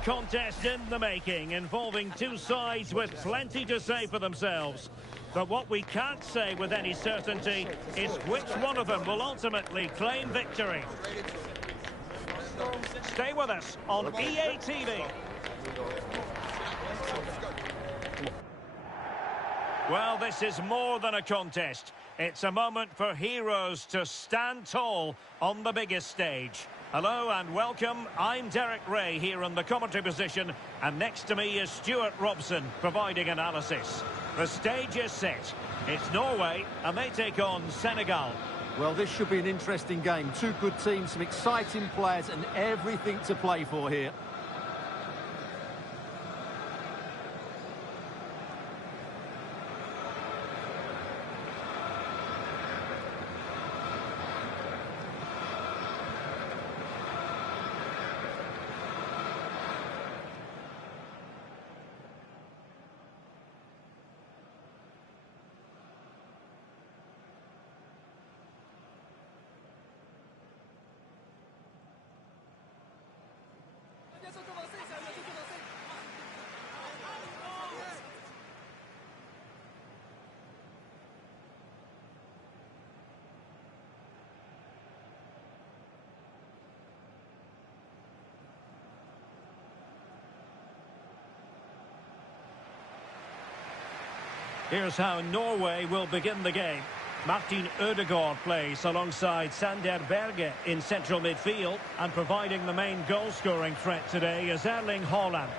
big contest in the making, involving two sides with plenty to say for themselves. But what we can't say with any certainty is which one of them will ultimately claim victory. Stay with us on EA TV. Well, this is more than a contest. It's a moment for heroes to stand tall on the biggest stage. Hello and welcome. I'm Derek Ray here in the commentary position, and next to me is Stuart Robson providing analysis. The stage is set. It's Norway and they take on Senegal. Well, this should be an interesting game. Two good teams, some exciting players and everything to play for here. Here's how Norway will begin the game. Martin Ødegaard plays alongside Sander Berge in central midfield, and providing the main goal-scoring threat today is Erling Haaland.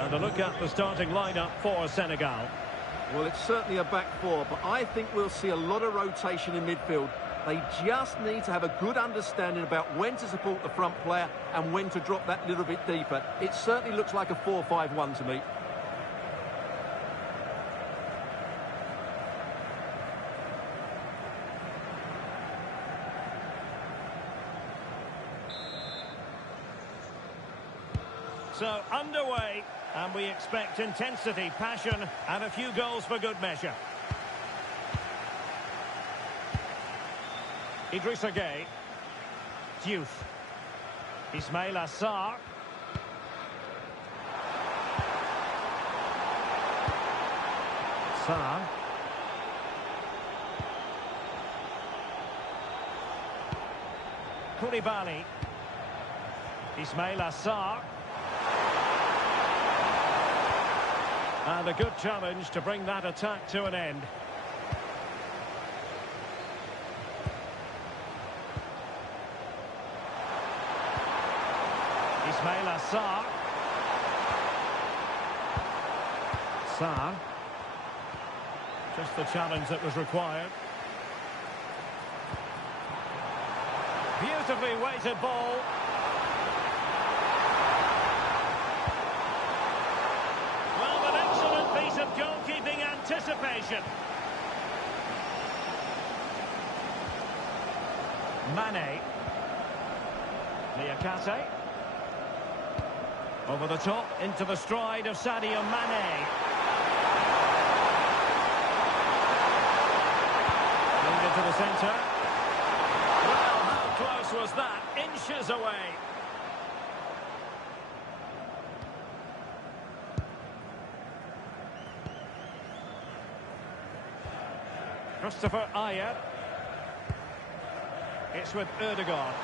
And a look at the starting lineup for Senegal. Well, it's certainly a back four, but I think we'll see a lot of rotation in midfield. They just need to have a good understanding about when to support the front player and when to drop that little bit deeper. It certainly looks like a 4-5-1 to me. So, underway, and we expect intensity, passion, and a few goals for good measure. Idrissa Gueye. Diouf. Ismail Assar. Sarr. Koulibaly. Ismail Assar. And a good challenge to bring that attack to an end. Ismail Assar. Sarr. Just the challenge that was required. Beautifully weighted ball. Piece of goalkeeping anticipation. Mane. Niakate. Over the top, into the stride of Sadio Mane. Into the centre. Well, how close was that? Inches away. Christopher Ayer. It's with Ødegaard.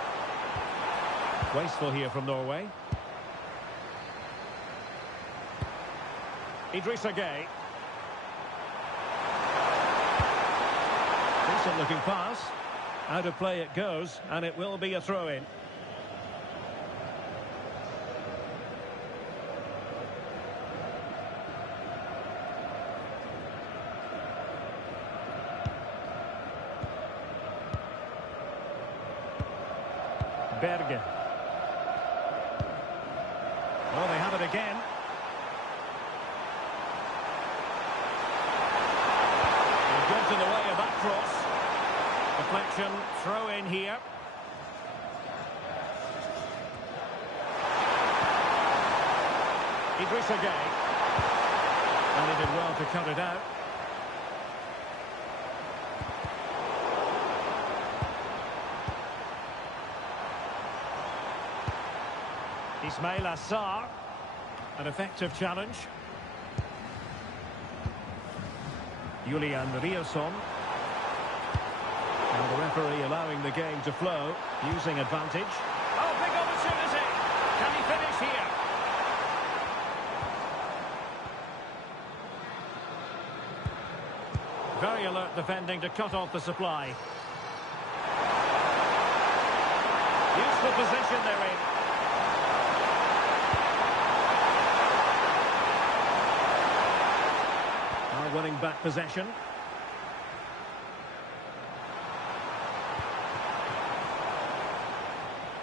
Wasteful here from Norway. Idrissa Gueye. Decent looking pass. Out of play it goes, and it will be a throw-in. Berge. Oh, they have it again. He gets in the way of that cross. Deflection, throw in here. Idrissa Gueye. And he did well to cut it out. Ismail Assar. An effective challenge. Julian Riosson. And the referee allowing the game to flow, using advantage. Oh, big opportunity. Can he finish here? Very alert defending to cut off the supply. Useful position they're in. Are winning back possession.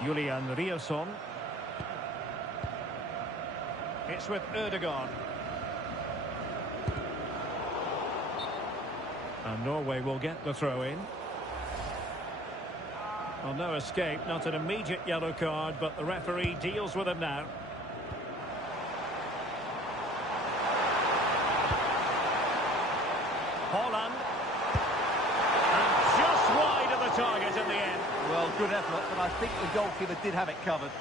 Julian Riosson. It's with Ødegaard. And Norway will get the throw in. Well, no escape, not an immediate yellow card, but the referee deals with it now. Holland. And just wide of the target in the end. Well, good effort, but I think the goalkeeper did have it covered.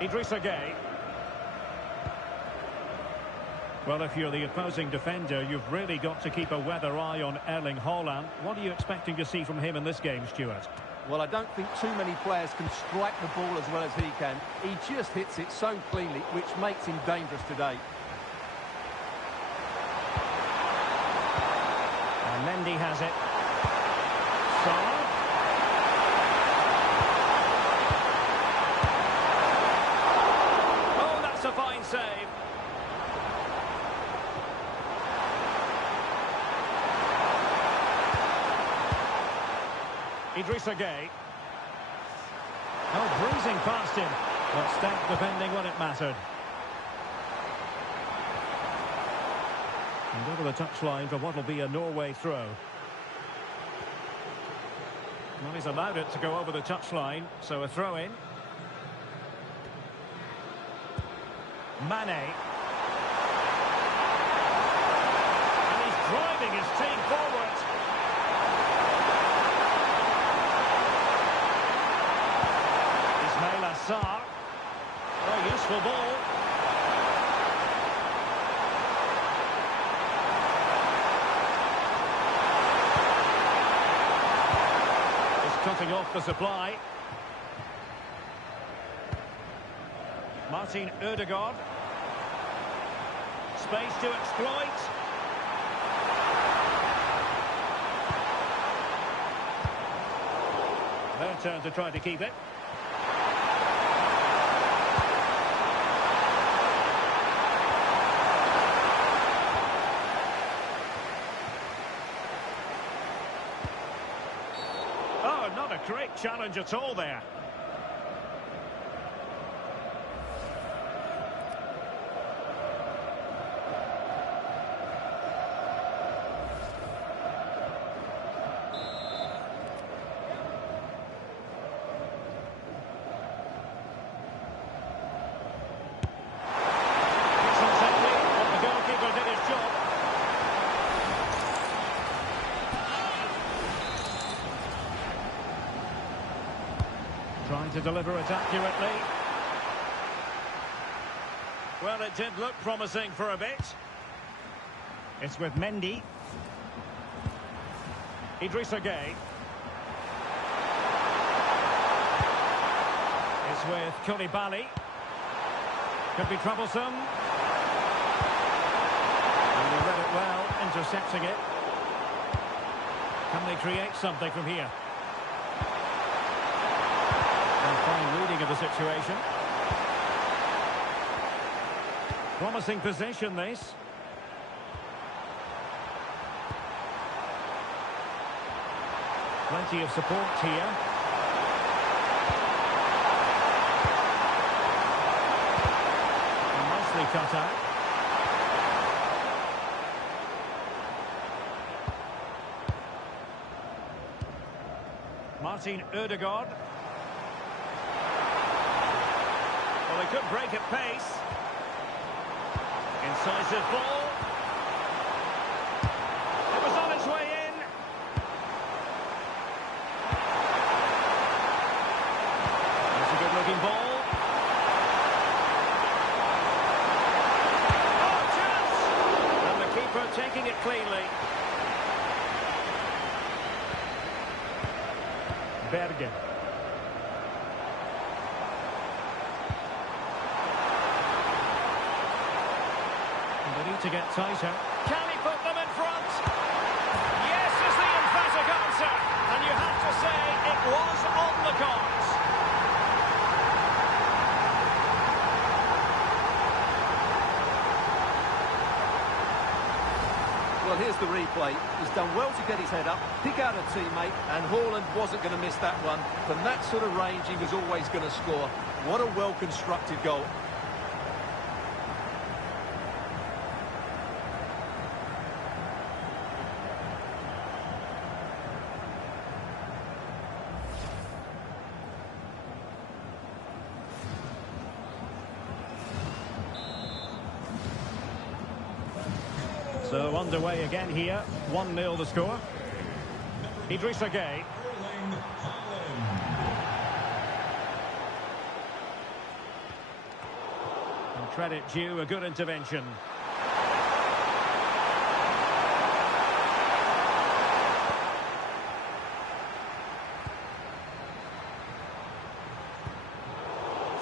Idrissa Gueye. Well, if you're the opposing defender, you've really got to keep a weather eye on Erling Haaland. What are you expecting to see from him in this game, Stuart? Well, I don't think too many players can strike the ball as well as he can. He just hits it so cleanly, which makes him dangerous today. And Mendy has it. Salah. Oh, that's a fine save. Idrissa Gueye. Oh, breezing past him. But stout defending when it mattered. And over the touchline for what will be a Norway throw. Well, he's allowed it to go over the touchline, so a throw in. Mane. And he's driving his team forward. Ismail Assar. Oh, useful ball. Cutting off the supply. Martin Ødegaard. Space to exploit. Their turn to try to keep it. Not a great challenge at all there. Excellent technique, but the goalkeeper did his job. Trying to deliver it accurately. Well, it did look promising for a bit. It's with Mendy. Idrissa Gueye. It's with Koulibaly. Could be troublesome. And he read it well, intercepting it. Can they create something from here? And fine reading of the situation. Promising position, this. Plenty of support here. And nicely cut out. Martin Ødegaard. Well, he could break at pace. Incisive ball. It was on its way in. That's a good-looking ball. Oh, chance! And the keeper taking it cleanly. Bergen. They need to get tighter. Can he put them in front? Yes is the emphatic answer. And you have to say it was on the cards. Well, here's the replay. He's done well to get his head up, pick out a teammate, and Haaland wasn't going to miss that one. From that sort of range, he was always going to score. What a well-constructed goal. So underway again here. 1-0 the score. Idrissa Gueye. And credit due, a good intervention.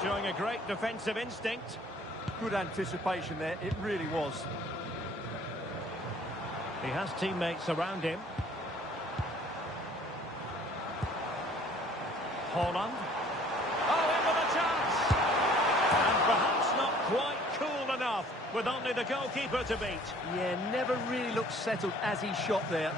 Showing a great defensive instinct. Good anticipation there, it really was. He has teammates around him. Haaland. Oh, in with a chance! And perhaps not quite cool enough, with only the goalkeeper to beat. Yeah, never really looked settled as he shot there.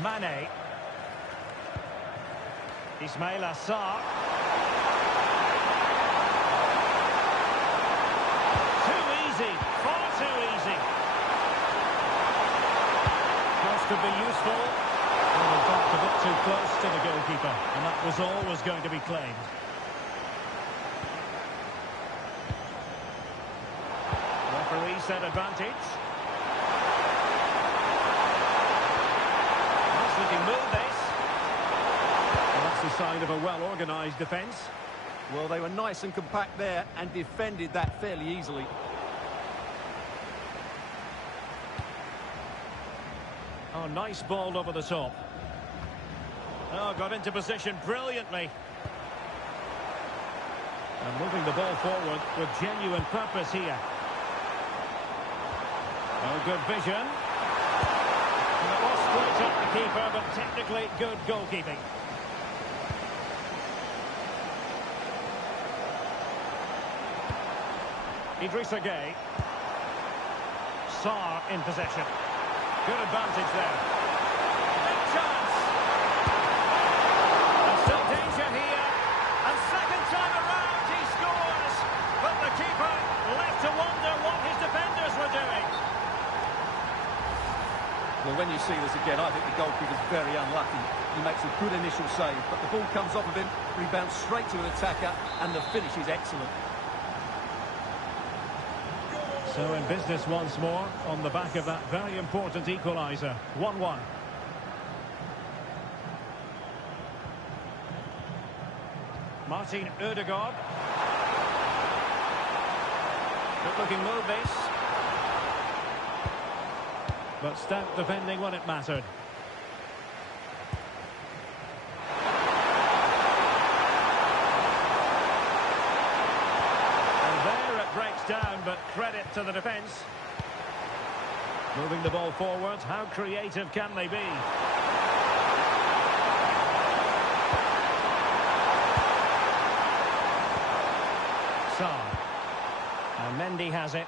Mane. Ismail Assar. Too easy, far too easy. Cross could be useful. Well, in fact, a bit too close to the goalkeeper, and that was always going to be claimed. Referee said advantage. Looking move this. Well, that's a sign of a well-organised defence. Well, they were nice and compact there and defended that fairly easily. Oh, nice ball over the top. Oh, got into position brilliantly. And moving the ball forward with genuine purpose here. Oh, good vision. And it was straight up the keeper, but technically good goalkeeping. Idrissa Gueye. Sarr in possession. Good advantage there. Big chance. And still danger here. And second time around he scores. But the keeper left to wonder what his defenders were doing. Well, when you see this again, I think the goalkeeper's very unlucky. He makes a good initial save, but the ball comes off of him, rebounds straight to an attacker, and the finish is excellent. So in business once more, on the back of that very important equaliser. 1-1. Martin Ødegaard. Good looking move this. But stout defending when it mattered. And there it breaks down, but credit to the defence. Moving the ball forward, how creative can they be? Sarr. And Mendy has it.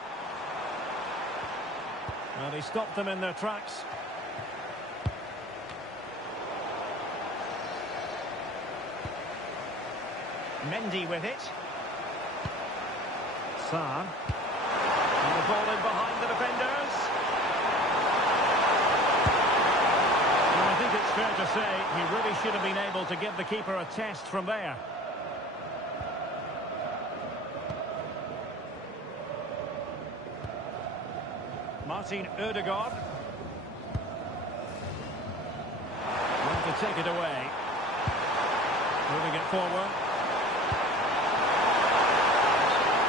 Well, he stopped them in their tracks. Mendy with it. Sarr. And the ball in behind the defenders. And I think it's fair to say he really should have been able to give the keeper a test from there. Martin Ødegaard. Want to take it away. Moving it forward.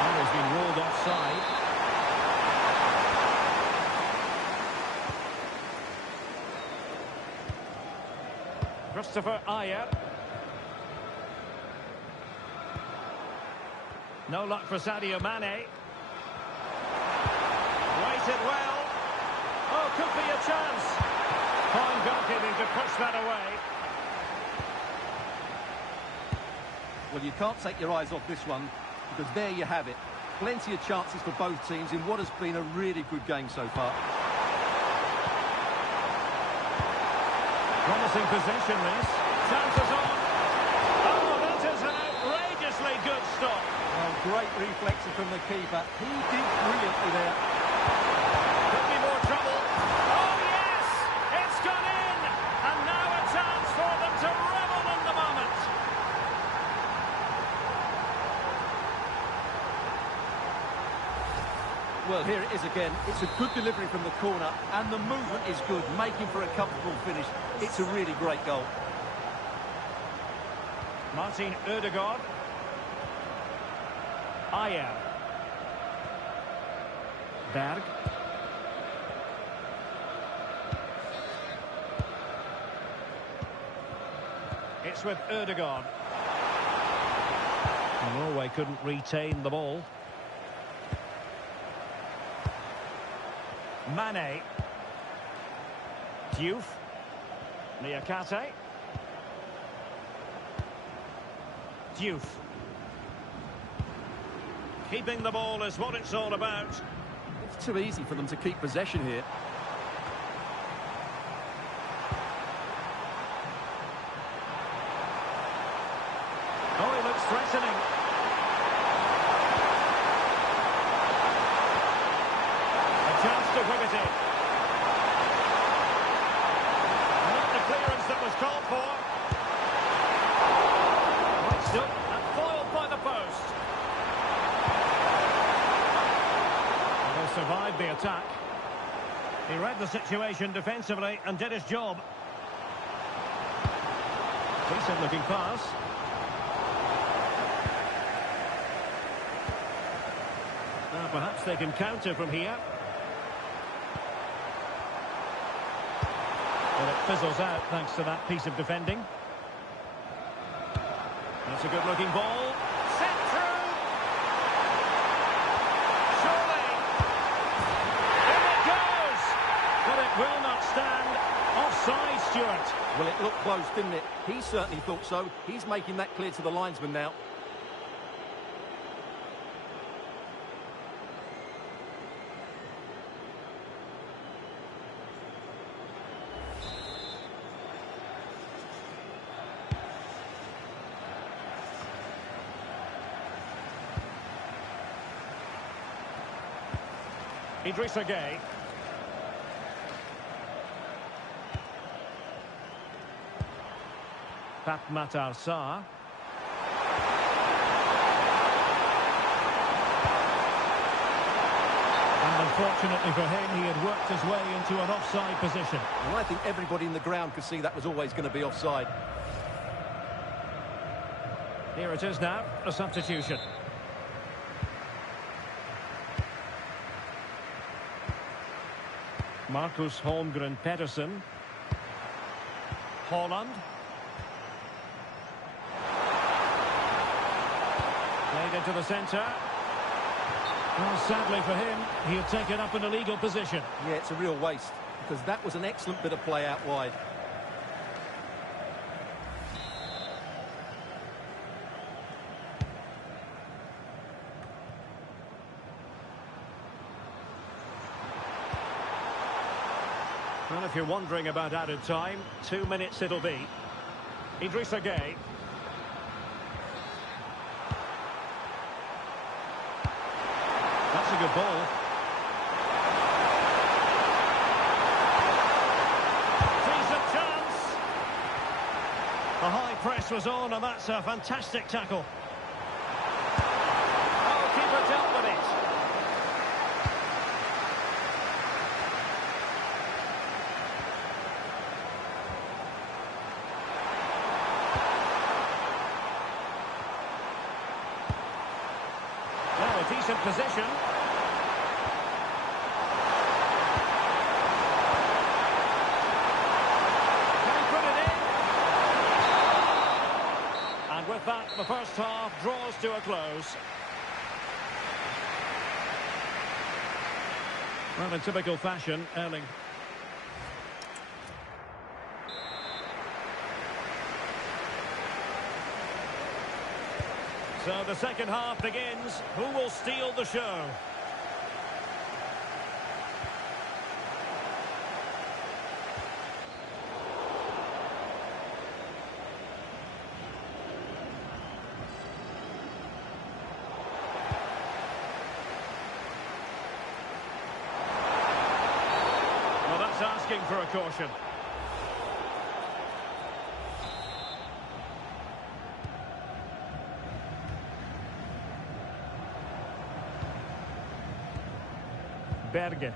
Oh, he's been ruled offside. Christopher Ayer. No luck for Sadio Mane. Waited well. Oh, could be a chance. Fine goalkeeping to push that away. Well, you can't take your eyes off this one, because there you have it. Plenty of chances for both teams in what has been a really good game so far. Promising possession, this. Chances on. Oh, that is an outrageously good stop. Well, great reflexes from the keeper. He did brilliantly there. Could be more trouble. Oh, yes! It's gone in! And now a chance for them to revel in the moment. Well, here it is again. It's a good delivery from the corner, and the movement is good, making for a comfortable finish. It's a really great goal. Martin Ødegaard. Ayer. Berg. It's with Ødegaard. Norway couldn't retain the ball. Mane. Diouf. Niakate. Diouf. Keeping the ball is what it's all about. It's too easy for them to keep possession here. Oh, he looks threatening. A chance to whip it in. Not the clearance that was called for. Watched up and foiled by the post. And they survived the attack. He read the situation defensively and did his job. Decent looking pass. Now perhaps they can counter from here. But it fizzles out thanks to that piece of defending. That's a good looking ball. Set through. Surely. In it goes. But it will not stand. Offside, Stuart. Well, it looked close, didn't it? He certainly thought so. He's making that clear to the linesman now. Idrissa Gueye. Matar Sarr. And unfortunately for him, he had worked his way into an offside position. And I think everybody in the ground could see that was always going to be offside. Here it is now, a substitution. Marcus Holmgren Pedersen. Holland. Played into the centre. Well, sadly for him, he'll take it up in a legal position. Yeah, it's a real waste, because that was an excellent bit of play out wide. Well, if you're wondering about added time, 2 minutes it'll be. Idrissa Gueye. That's a good ball. Decent chance. The high press was on, and that's a fantastic tackle. Oh, keeper dealt with it. Now a decent position. Can he put it in? And with that, the first half draws to a close. Well, in typical fashion, Erling. So the second half begins. Who will steal the show? Well, that's asking for a caution. Berge.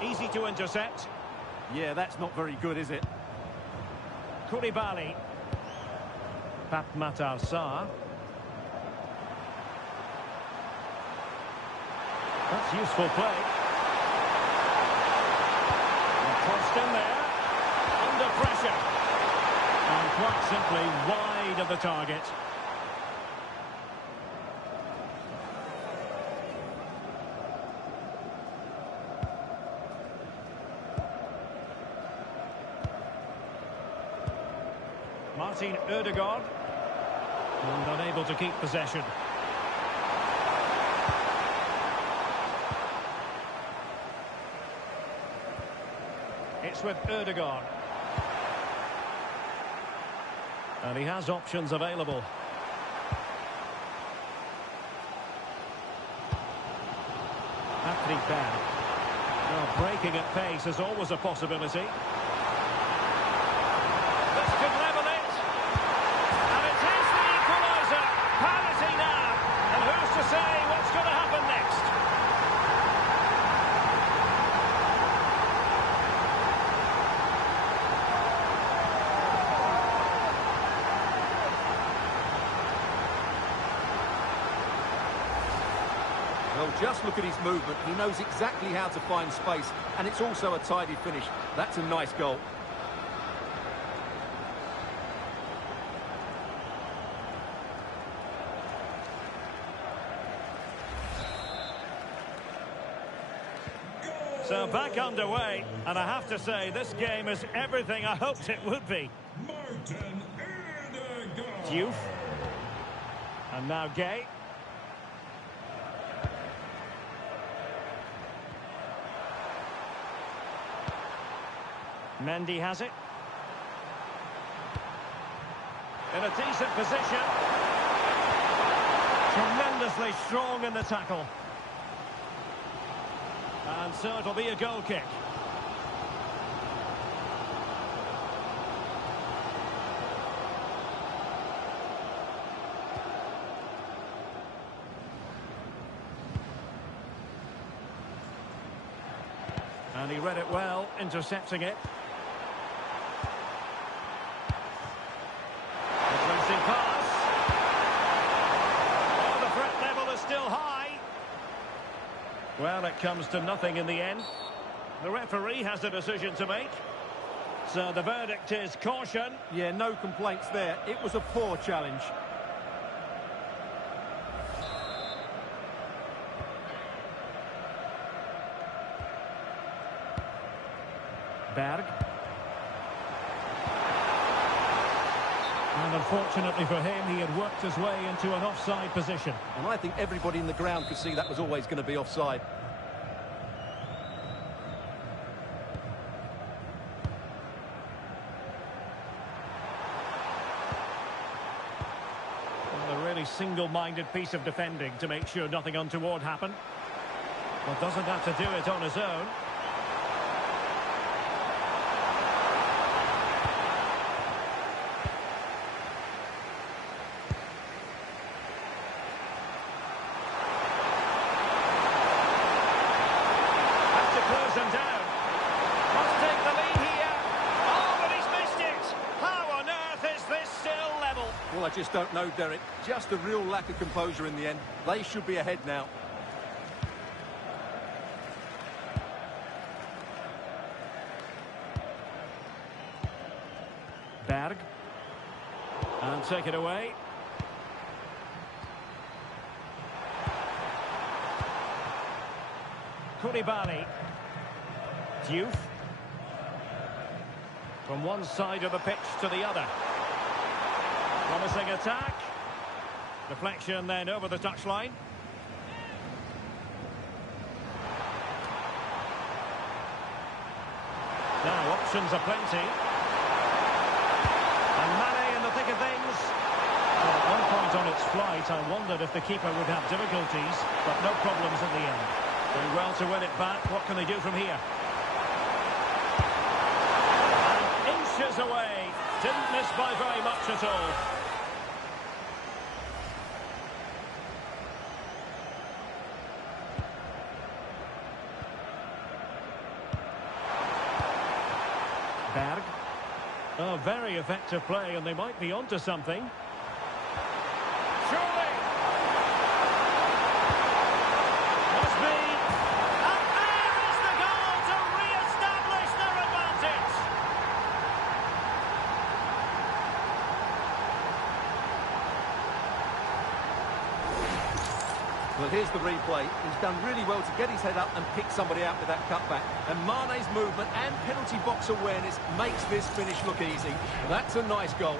Easy to intercept. Yeah, that's not very good, is it? Koulibaly. Pape Matar Sarr. That's useful play. And crossed in there. Under pressure. And quite simply wide of the target. Martin Ødegaard, and unable to keep possession. It's with Ødegaard. And he has options available. Patrick Berg. Well, breaking at pace is always a possibility. This could level it. And it is the equaliser. Parity now. And who's to say what's going to happen next? Well, just look at his movement. He knows exactly how to find space, and it's also a tidy finish. That's a nice goal. So back underway, and I have to say, this game is everything I hoped it would be. Diouf. And now Gueye. Mendy has it. In a decent position. Tremendously strong in the tackle. And so it'll be a goal kick. And he read it well, intercepting it. A racing pass. Oh, the threat level is still high. It comes to nothing in the end. The referee has a decision to make. So the verdict is caution. Yeah, no complaints there. It was a poor challenge. Berg. And unfortunately for him, he had worked his way into an offside position. And I think everybody in the ground could see that was always going to be offside. A really single-minded piece of defending to make sure nothing untoward happened. But doesn't have to do it on his own. Well, I just don't know, Derek. Just a real lack of composure in the end. They should be ahead now. Berg. And take it away. Koulibaly. Diouf. From one side of the pitch to the other. Promising attack. Deflection then over the touchline. Now options are plenty. And Mane in the thick of things. Well, at one point on its flight, I wondered if the keeper would have difficulties, but no problems in the end. Doing well to win it back. What can they do from here? And inches away. Didn't miss by very much at all. Berg. Oh, very effective play, and they might be onto something. Surely! Must be. And there is the goal to re-establish their advantage! Well, here's the replay. He's done really well to get his head up and pick somebody out with that cutback. And Mane's movement and penalty box awareness makes this finish look easy. That's a nice goal.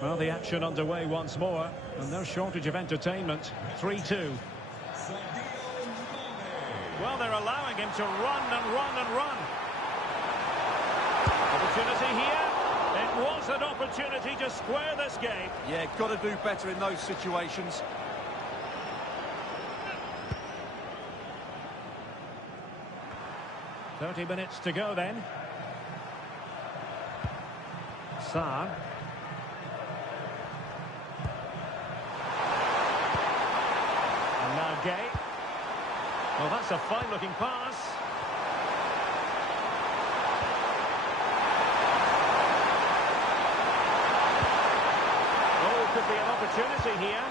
Well, the action underway once more, and no shortage of entertainment. 3-2. Well, they're allowing him to run and run and run. Opportunity here. It was an opportunity to square this game. Yeah, got to do better in those situations. "30 minutes to go then." Sarr. And now Gay. Well, that's a fine-looking pass. Oh, could be an opportunity here.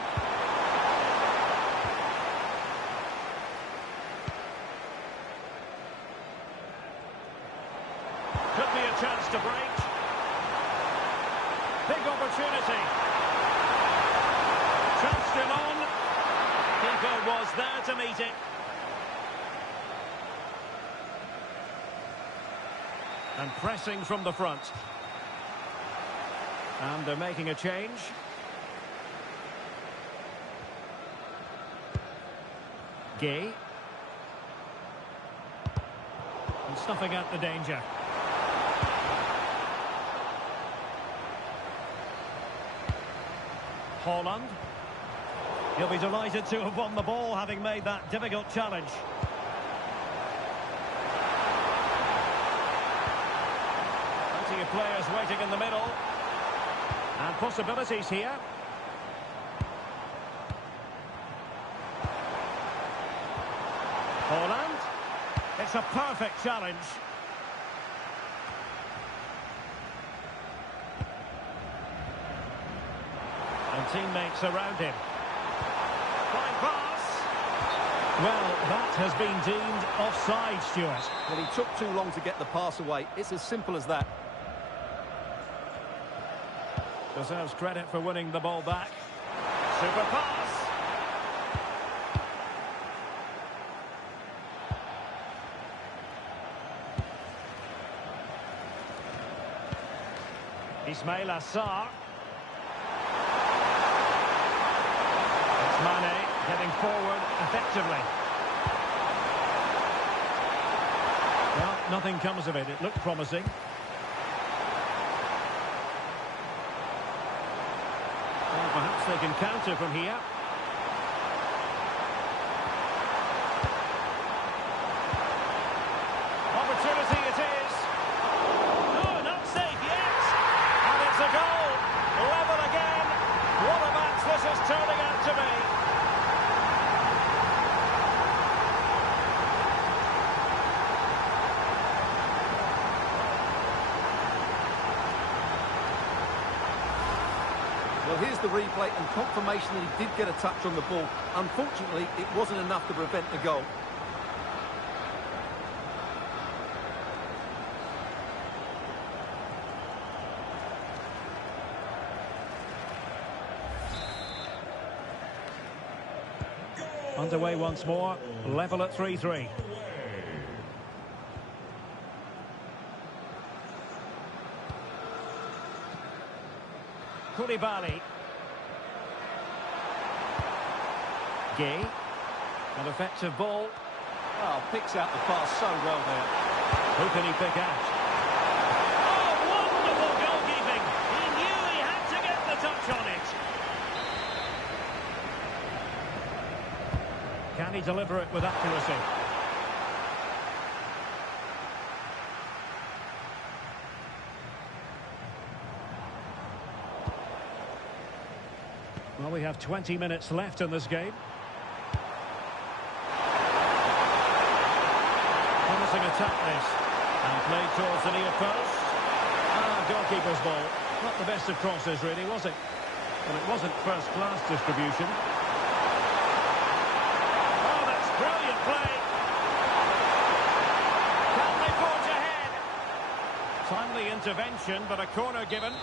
Could be a chance to break. Big opportunity. Chance still on. Keeper was there to meet it. And pressing from the front. And they're making a change. Gay. And snuffing out the danger. Haaland. He'll be delighted to have won the ball, having made that difficult challenge. Plenty of players waiting in the middle. And possibilities here. Haaland. It's a perfect challenge. teammates around him. Fine pass. Well, that has been deemed offside, Stuart. Well, he took too long to get the pass away. It's as simple as that. Deserves credit for winning the ball back. Super pass. Ismail Assar. It's Mane getting forward effectively. Well, nothing comes of it. It looked promising. Well, perhaps they can counter from here. Opportunity it is. Oh, not safe yet. And it's a goal. Level again. What a match this is turning out to be. Well, here's the replay and confirmation that he did get a touch on the ball. Unfortunately, it wasn't enough to prevent the goal. Underway once more, level at 3-3. Koulibaly. Gay. An effective ball. Oh, picks out the pass so well there. Who can he pick out? Oh, wonderful goalkeeping! He knew he had to get the touch on it. Can he deliver it with accuracy? Well, we have 20 minutes left in this game. Promising attack this. And played towards the near post. Goalkeeper's ball. Not the best of crosses, really, was it? But it wasn't first-class distribution. Oh, that's brilliant play. Can they forge ahead? Timely intervention, but a corner given.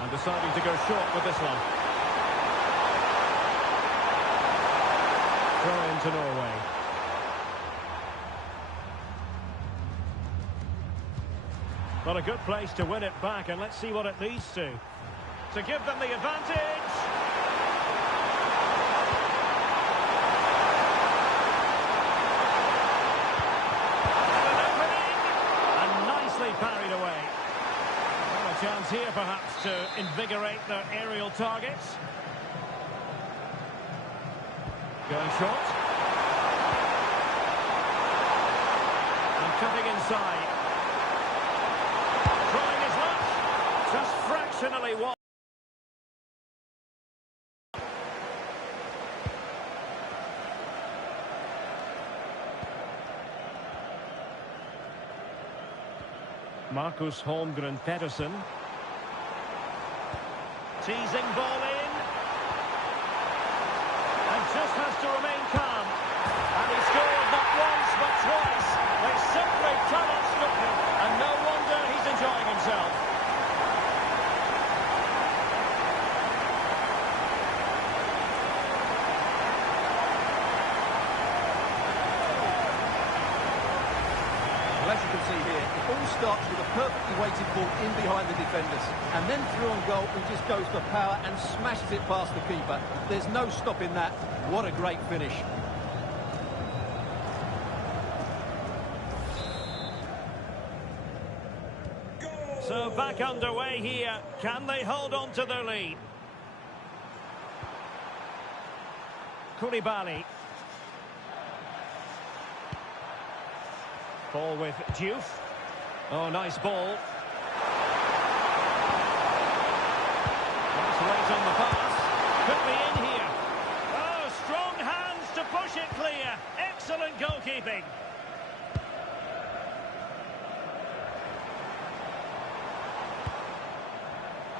And deciding to go short with this one. Throw into Norway. But a good place to win it back, and let's see what it leads to. To give them the advantage. And an opening. And nicely parried away. Well, a chance here, perhaps, to invigorate their aerial targets. Going short. And cutting inside. Trying his luck. Just fractionally wide. Marcus Holmgren Pedersen. Teasing ball in. And just has to remain calm. And he scored not once but twice. They simply cannot stop him. And no wonder he's enjoying himself. Well, as you can see here, it all starts with a perfectly weighted ball in behind the defenders. And then through on goal, he just goes for power and smashes it past the keeper. There's no stopping that. What a great finish. So back underway here. Can they hold on to their lead? Koulibaly. Ball with Diouf. Oh, nice ball. Nice weight on the pass. Could be in here. Oh, strong hands to push it clear. Excellent goalkeeping.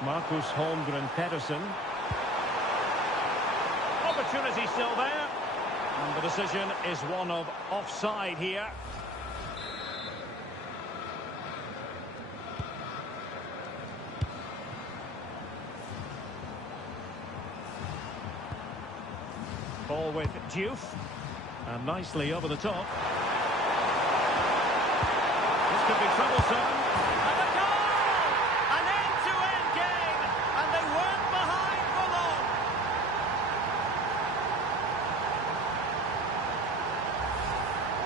Marcus Holmgren Pedersen. Opportunity still there. And the decision is one of offside here. Ball with Diouf. And nicely over the top. This could be troublesome. And a goal! An end-to-end game. And they weren't behind for long.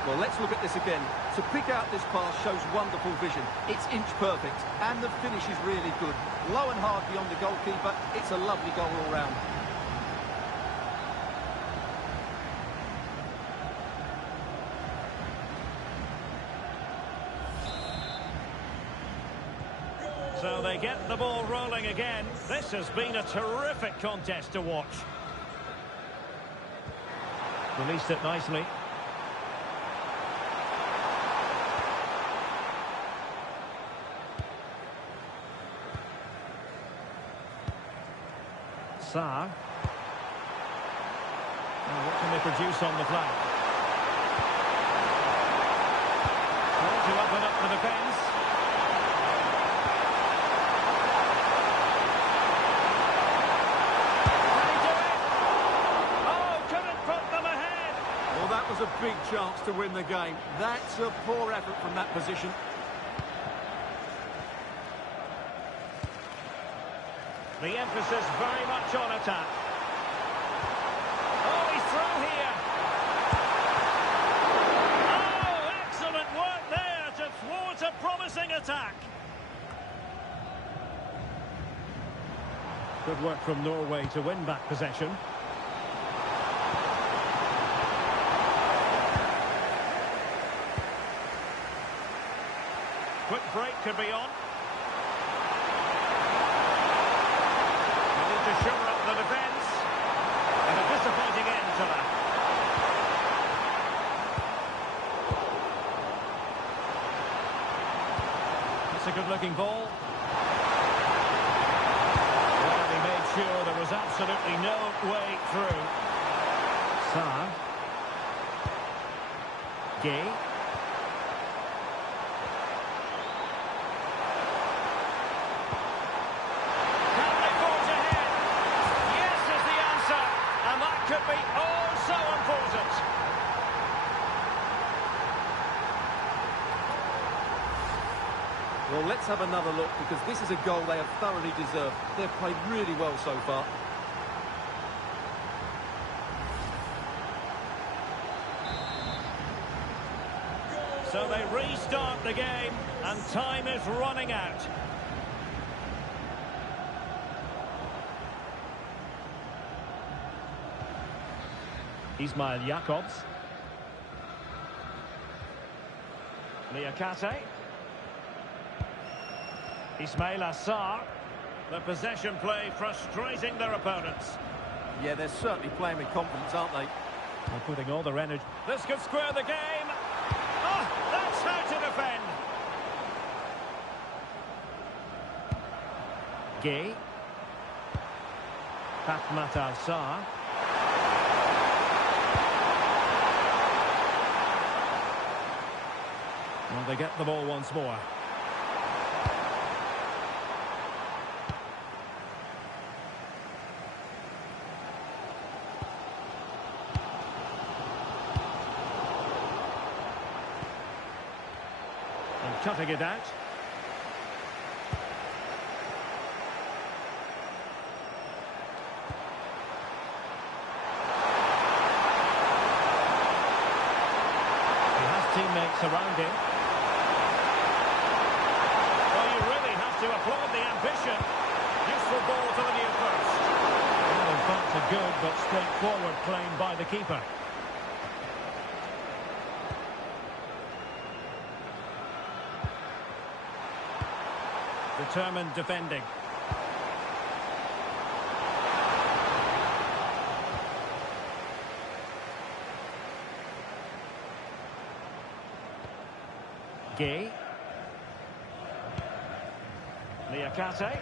Well, let's look at this again. To pick out this pass shows wonderful vision. It's inch perfect, and the finish is really good. Low and hard beyond the goalkeeper. It's a lovely goal all round. So they get the ball rolling again. This has been a terrific contest to watch. Released it nicely. Sarr. What can they produce on the flank? Well, to open up the defence. Can he do it? Oh, couldn't put them ahead. Well, that was a big chance to win the game. That's a poor effort from that position. The emphasis very much on attack. Oh, he's through here. Oh, excellent work there to thwart a promising attack. Good work from Norway to win back possession. Quick break could be on. To shore up the defence. And a disappointing end to that. It's a good-looking ball. Well, he made sure there was absolutely no way through. Sarr. Gay. Could be oh so important. Well, let's have another look, because this is a goal they have thoroughly deserved. They've played really well so far. So they restart the game, and time is running out. Ismail Jakobs. Liakate. Ismail Assar. The possession play frustrating their opponents. Yeah, they're certainly playing with confidence, aren't they? They're putting all their energy. This could square the game. Oh, that's how to defend. Gay. Fatmat Al-Sarr. Well, they get the ball once more. And cutting it out. He has teammates around him. To applaud the ambition. Useful ball to the near post. Well, in fact, a good but straightforward claim by the keeper. Determined defending. Gay. Liakate.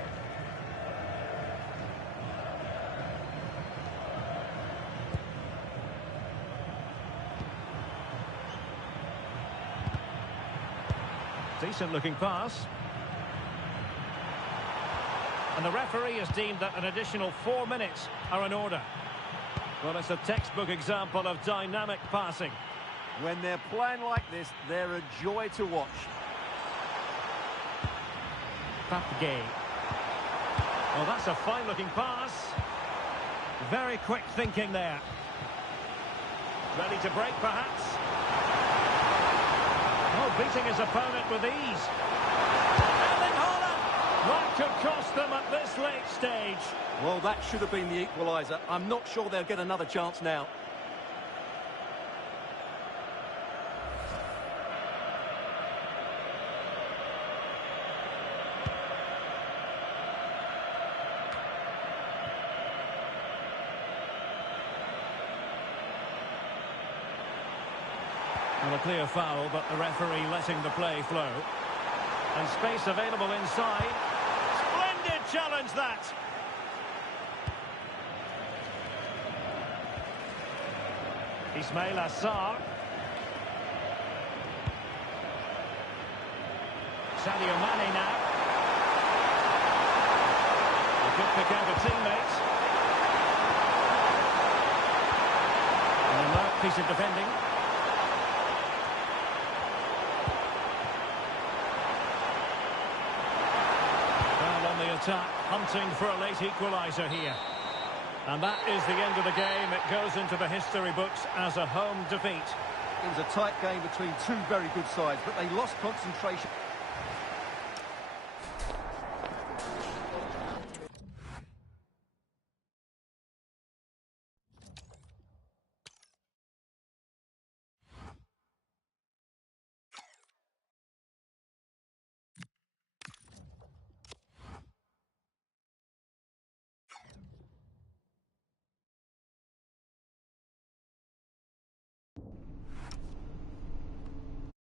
Decent looking pass. And the referee has deemed that an additional 4 minutes are in order. Well, it's a textbook example of dynamic passing. When they're playing like this, they're a joy to watch. Papgay. Well, that's a fine-looking pass. Very quick thinking there. Ready to break, perhaps. Oh, beating his opponent with ease. Erling Haaland! That could cost them at this late stage. Well, that should have been the equaliser. I'm not sure they'll get another chance now. Well, a clear foul, but the referee letting the play flow. And space available inside. Splendid challenge, that! Ismail Assar. Sadio Mane now. He could pick out a teammate. An alert piece of defending. Attack, hunting for a late equaliser here. And that is the end of the game. It goes into the history books as a home defeat. It was a tight game between two very good sides, but they lost concentration.